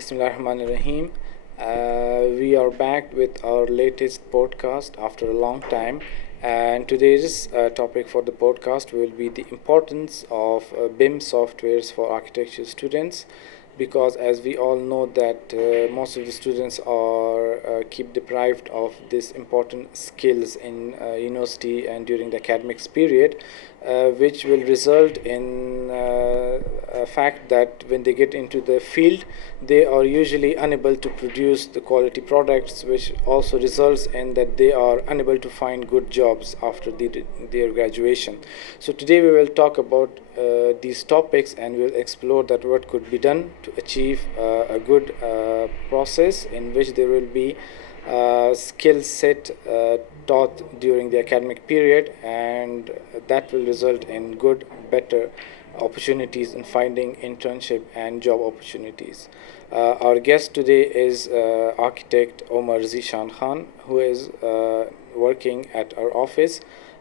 Bismillahirrahmanirrahim. We are back with our latest podcast after a long time, and today's topic for the podcast will be the importance of BIM softwares for architecture students. Because as we all know that most of the students are keep deprived of these important skills in university and during the academics period, which will result in a fact that when they get into the field, they are usually unable to produce the quality products, which also results in that they are unable to find good jobs after their graduation. So today we will talk about these topics, and we'll explore that what could be done to achieve a good process in which there will be skill set taught during the academic period, and that will result in good, better opportunities in finding internship and job opportunities. Our guest today is architect Umer Zeeshan Khan, who is working at our office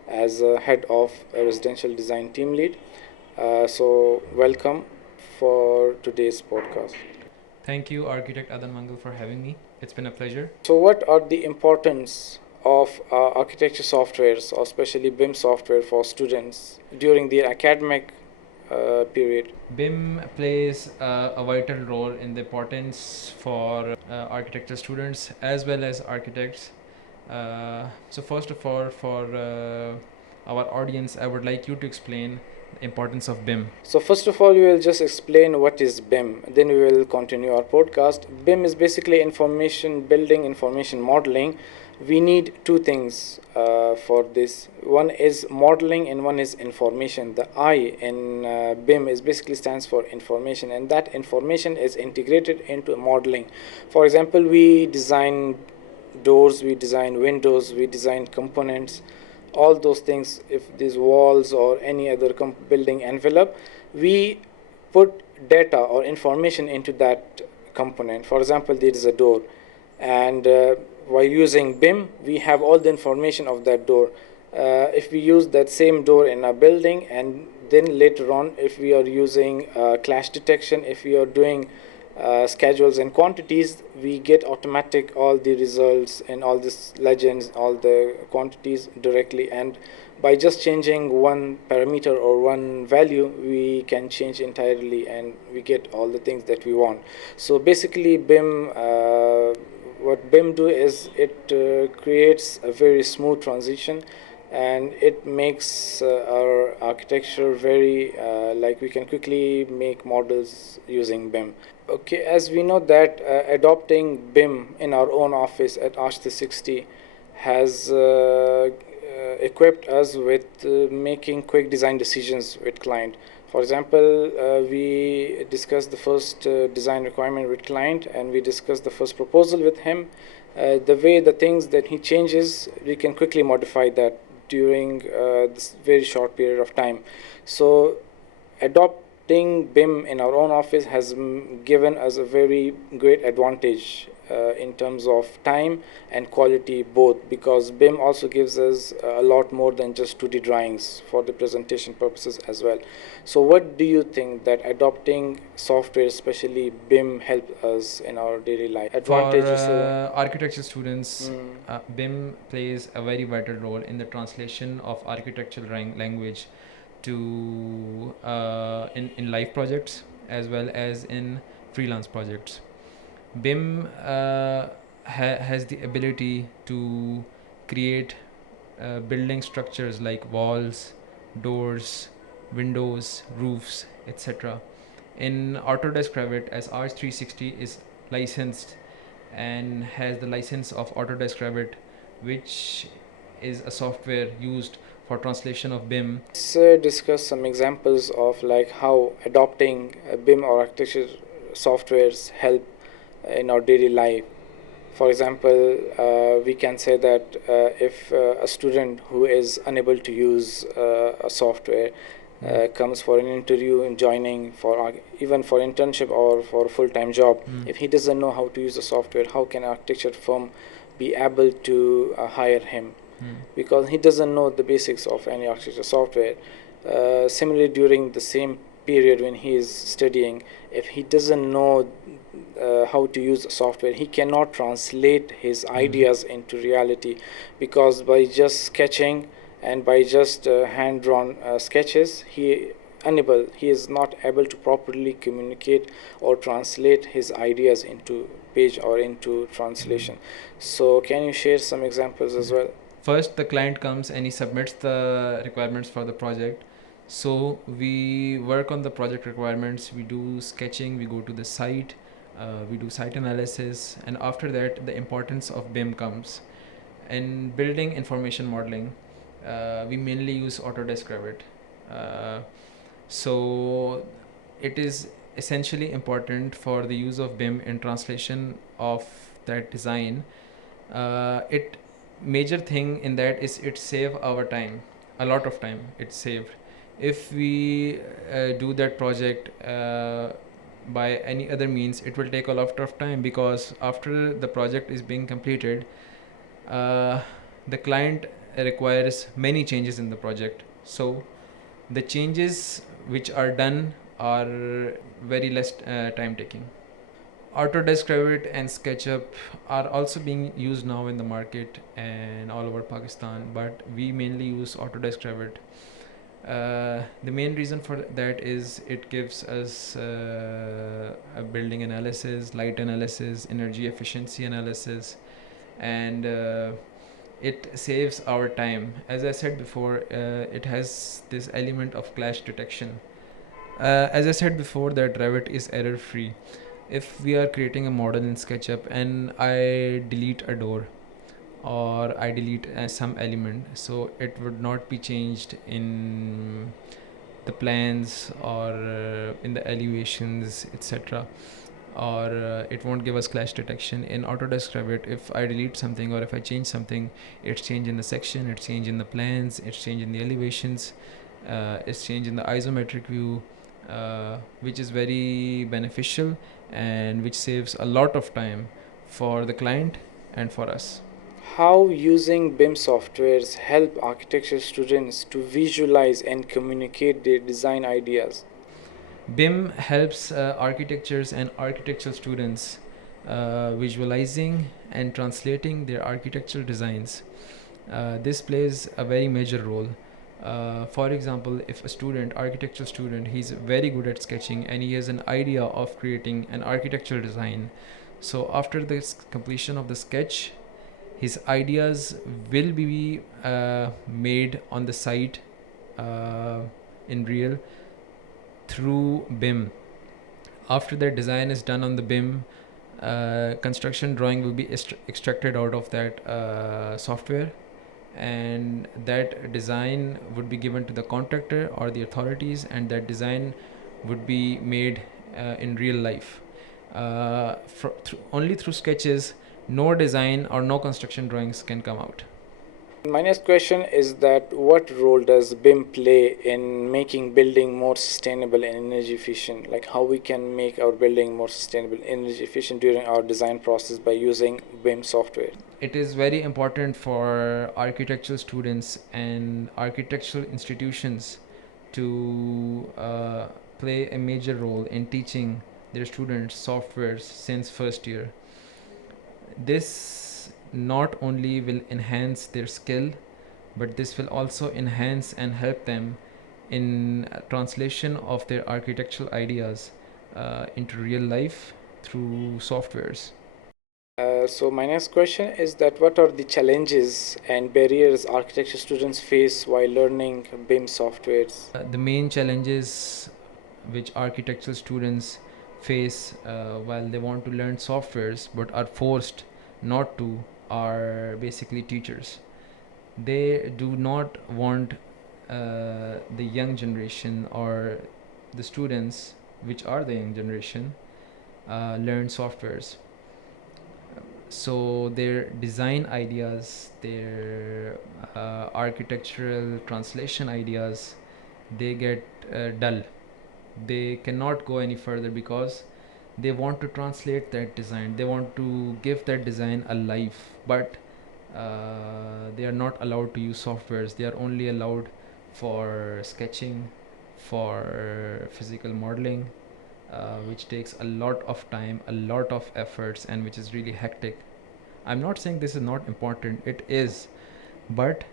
as head of a residential design team lead. So welcome for today's podcast. Thank you, architect Adan Mangal, for having me. It's been a pleasure. So what are the importance of architecture softwares, or especially BIM software for students during their academic period? BIM plays a vital role in the importance for architecture students as well as architects. So first of all, for our audience, I would like you to explain the importance of BIM. So first of all, we will just explain what is BIM. Then we will continue our podcast. BIM is basically information building, information modeling. We need two things for this. One is modeling and one is information. The I in BIM is basically stands for information, and that information is integrated into modeling. For example, we design doors, we design windows, we design components, all those things. If these walls or any other building envelope, we put data or information into that component. For example, there is a door, and while using BIM, we have all the information of that door. If we use that same door in a building, and then later on, if we are using clash detection, if we are doing schedules and quantities, we get automatic all the results and all these legends, all the quantities directly, and by just changing one parameter or one value, we can change entirely and we get all the things that we want. So basically BIM, what BIM do is it creates a very smooth transition, and it makes our architecture very like we can quickly make models using BIM. Okay, as we know that adopting BIM in our own office at 𝗗𝗲𝘂𝗿 has equipped us with making quick design decisions with client. For example, we discussed the first design requirement with client, and we discussed the first proposal with him. The way the things that he changes, we can quickly modify that during this very short period of time. So adopting BIM in our own office has given us a very great advantage in terms of time and quality both, because BIM also gives us a lot more than just 2D drawings for the presentation purposes as well. So what do you think that adopting software, especially BIM, help us in our daily life? Advantages? For architecture students, BIM plays a very vital role in the translation of architectural language to in live projects as well as in freelance projects. BIM has the ability to create building structures like walls, doors, windows, roofs, etc. In Autodesk Revit, as RH360 is licensed and has the license of Autodesk Revit, which is a software used for translation of BIM. Let's discuss some examples of like how adopting BIM or architecture softwares help in our daily life. For example, we can say that if a student who is unable to use a software comes for an interview and joining for even for internship or for a full-time job, if he doesn't know how to use the software, how can an architecture firm be able to hire him? Because he doesn't know the basics of any architecture software. Similarly, during the same period when he is studying, if he doesn't know how to use software, he cannot translate his ideas into reality, because by just sketching and by just hand drawn sketches, he is not able to properly communicate or translate his ideas into page or into translation. So can you share some examples as well? First, the client comes and he submits the requirements for the project. So we work on the project requirements, we do sketching, we go to the site, we do site analysis, and after that the importance of BIM comes. In building information modeling, we mainly use Autodesk Revit. So it is essentially important for the use of BIM in translation of that design. It major thing in that is it save our time, a lot of time it's saved. If we do that project by any other means, it will take a lot of time, because after the project is being completed, the client requires many changes in the project. So the changes which are done are very less time taking. Autodesk Revit and SketchUp are also being used now in the market and all over Pakistan, but we mainly use Autodesk Revit. The main reason for that is it gives us a building analysis, light analysis, energy efficiency analysis, and it saves our time. As I said before, it has this element of clash detection. As I said before, that Revit is error free. If we are creating a model in SketchUp and I delete a door or I delete some element, so it would not be changed in the plans or in the elevations, etc., or it won't give us clash detection. In Autodesk Revit, if I delete something or if I change something, it's changed in the section, it's changed in the plans, it's changed in the elevations, it's changed in the isometric view, which is very beneficial and which saves a lot of time for the client and for us. How using BIM softwares help architecture students to visualize and communicate their design ideas? BIM helps architectures and architectural students visualizing and translating their architectural designs. This plays a very major role. For example, if a student, architectural student, he's very good at sketching and he has an idea of creating an architectural design. So after the completion of the sketch, his ideas will be made on the site in real through BIM. After that design is done on the BIM, construction drawing will be extracted out of that software, and that design would be given to the contractor or the authorities, and that design would be made in real life. Only through sketches, no design or no construction drawings can come out. My next question is that what role does BIM play in making building more sustainable and energy efficient? Like how we can make our building more sustainable, energy efficient during our design process by using BIM software? It is very important for architectural students and architectural institutions to play a major role in teaching their students softwares since first year. This not only will enhance their skill, but this will also enhance and help them in translation of their architectural ideas into real life through softwares. So my next question is that what are the challenges and barriers architecture students face while learning BIM softwares? The main challenges which architectural students face while they want to learn softwares but are forced not to are basically teachers. They do not want the young generation or the students which are the young generation learn softwares. So their design ideas, their architectural translation ideas, they get dull. They cannot go any further because they want to translate that design, they want to give that design a life, but they are not allowed to use softwares. They are only allowed for sketching, for physical modeling, which takes a lot of time, a lot of efforts, and which is really hectic. I'm not saying this is not important, it is, but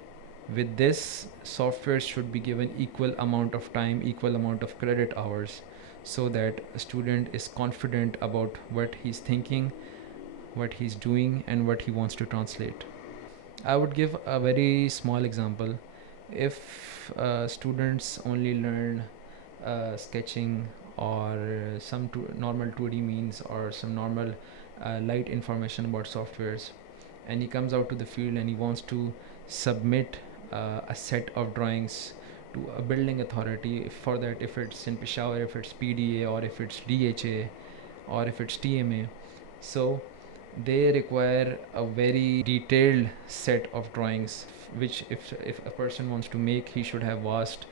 with this, software should be given equal amount of time, equal amount of credit hours, so that a student is confident about what he's thinking, what he's doing, and what he wants to translate. I would give a very small example. If students only learn sketching or some normal 2D means or some normal light information about softwares, and he comes out to the field and he wants to submit a set of drawings to a building authority. For that, if it's in Peshawar, if it's PDA, or if it's DHA, or if it's TMA, so they require a very detailed set of drawings, which if a person wants to make, he should have vast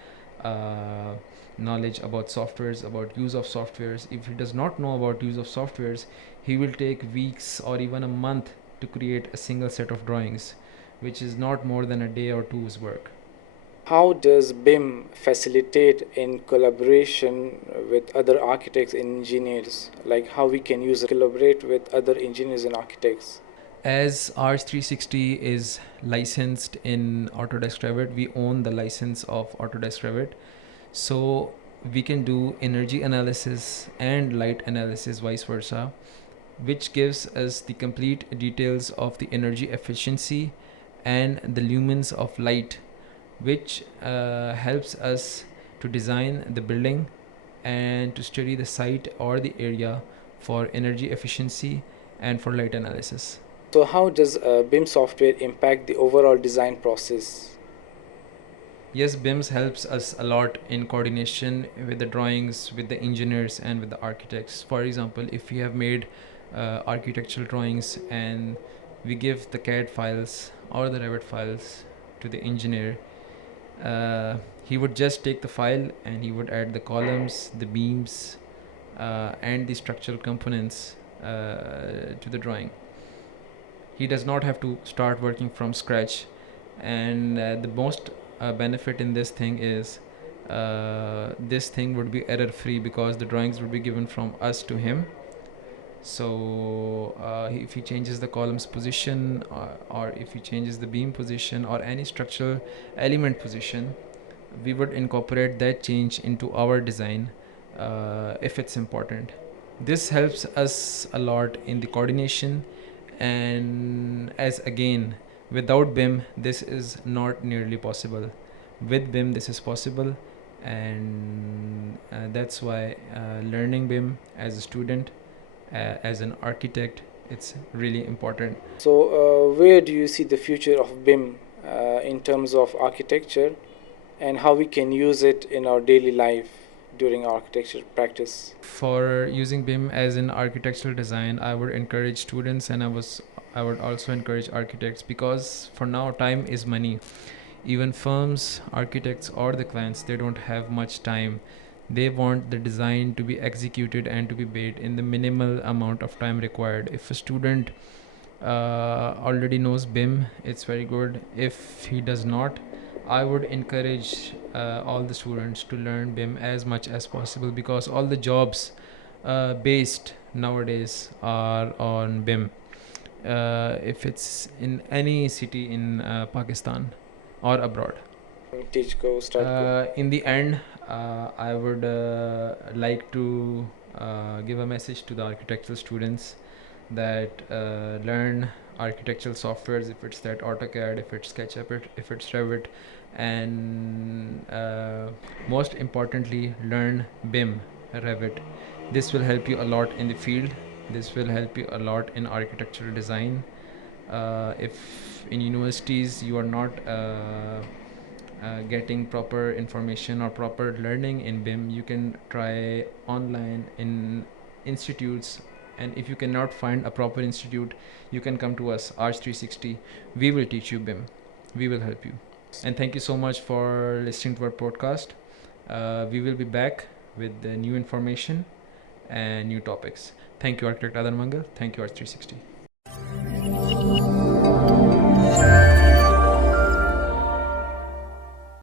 knowledge about softwares, about use of softwares. If he does not know about use of softwares, he will take weeks or even a month to create a single set of drawings, which is not more than a day or two's work. How does BIM facilitate in collaboration with other architects and engineers? Like how we can use collaborate with other engineers and architects? As 𝗗𝗲𝘂𝗿𝗃 is licensed in Autodesk Revit, we own the license of Autodesk Revit. So we can do energy analysis and light analysis, vice versa, which gives us the complete details of the energy efficiency and the lumens of light, which helps us to design the building and to study the site or the area for energy efficiency and for light analysis. So how does BIM software impact the overall design process? Yes, BIMS helps us a lot in coordination with the drawings, with the engineers, and with the architects. For example, if we have made architectural drawings and we give the CAD files or the Revit files to the engineer, he would just take the file and he would add the columns, the beams, and the structural components to the drawing. He does not have to start working from scratch, and the most benefit in this thing is this thing would be error free, because the drawings would be given from us to him. So if he changes the columns position, or if he changes the beam position or any structural element position, we would incorporate that change into our design if it's important. This helps us a lot in the coordination, and as again, without BIM this is not nearly possible. With BIM this is possible, and that's why learning BIM as a student, as an architect, it's really important. So where do you see the future of BIM in terms of architecture, and how we can use it in our daily life during architecture practice? For using BIM as in architectural design, I would encourage students, and I would also encourage architects, because for now time is money. Even firms, architects, or the clients, they don't have much time. They want the design to be executed and to be made in the minimal amount of time required. If a student already knows BIM, it's very good. If he does not, I would encourage all the students to learn BIM as much as possible, because all the jobs based nowadays are on BIM. If it's in any city in Pakistan or abroad. In the end, I would like to give a message to the architectural students that learn architectural softwares, if it's that AutoCAD, if it's SketchUp, if it's Revit, and most importantly, learn BIM, Revit. This will help you a lot in the field. This will help you a lot in architectural design. If in universities you are not getting proper information or proper learning in BIM, you can try online in institutes, and if you cannot find a proper institute, you can come to us, 𝗗𝗲𝘂𝗿𝗃. We will teach you BIM. We will help you. And thank you so much for listening to our podcast. We will be back with the new information and new topics. Thank you, Architect Adan Mangal. Thank you, 𝗗𝗲𝘂𝗿𝗃.